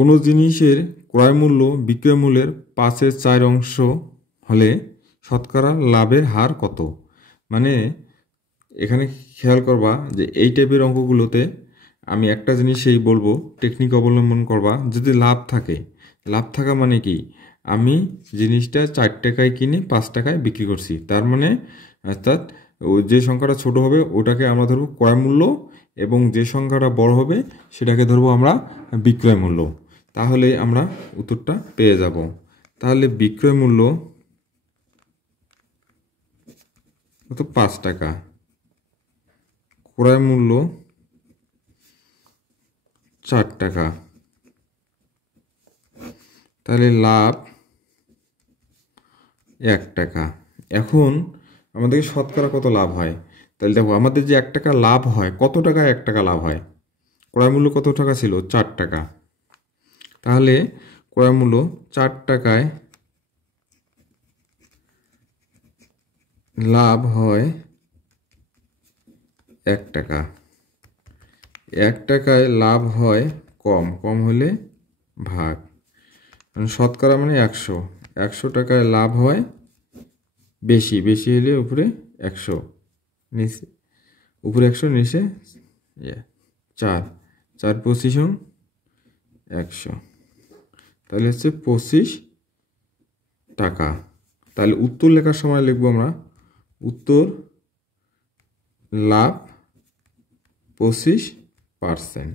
কোনো জিনিসের ক্রয় মূল্য বিক্রয় মূল্যের 5/4 হলে শতকরা লাভের হার কত? মানে এখানে খেয়াল করবা যে এই টাইপের অঙ্কগুলোতে আমি একটা জিনিসই বলবো, টেকনিক অবলম্বন করবা। যদি লাভ থাকে, লাভ থাকা মানে কি, আমি জিনিসটা 4 টাকায় কিনে 5 টাকায় বিক্রি করছি, তার মানে অর্থাৎ যে সংখ্যাটা ছোট হবে ওটাকে আমরা ধরবো ক্রয় মূল্য, এবং যে সংখ্যাটা বড় হবে সেটাকে ধরবো আমরা বিক্রয় মূল্য। তাহলে আমরা উত্তরটা পেয়ে যাব। তাহলে বিক্রয় মূল্য কত? 5 টাকা। ক্রয় মূল্য 4 টাকা। তাহলে লাভ 1 টাকা। এখন আমাদের শতকরা কত লাভ হয়? তাহলে দেখো, আমাদের যে 1 টাকা লাভ হয়, কত টাকায় 1 টাকা লাভ হয়? ক্রয় মূল্য কত টাকা ছিল? 4 টাকা। তাহলে ক্রয় মূল্য 4 টাকায় লাভ হয় 1 টাকা। 1 টাকায় লাভ হয় কম, কম হলে ভাগ, শতকরা মানে 100। 100 টাকায় লাভ হয় বেশি, বেশি হলে উপরে 100, নিচে উপরে 100, নিচে 4, 4 25 100। তাহলে হচ্ছে 25 টাকা। তাহলে উত্তর লেখার সময় লিখবো আমরা উত্তর লাভ 25%।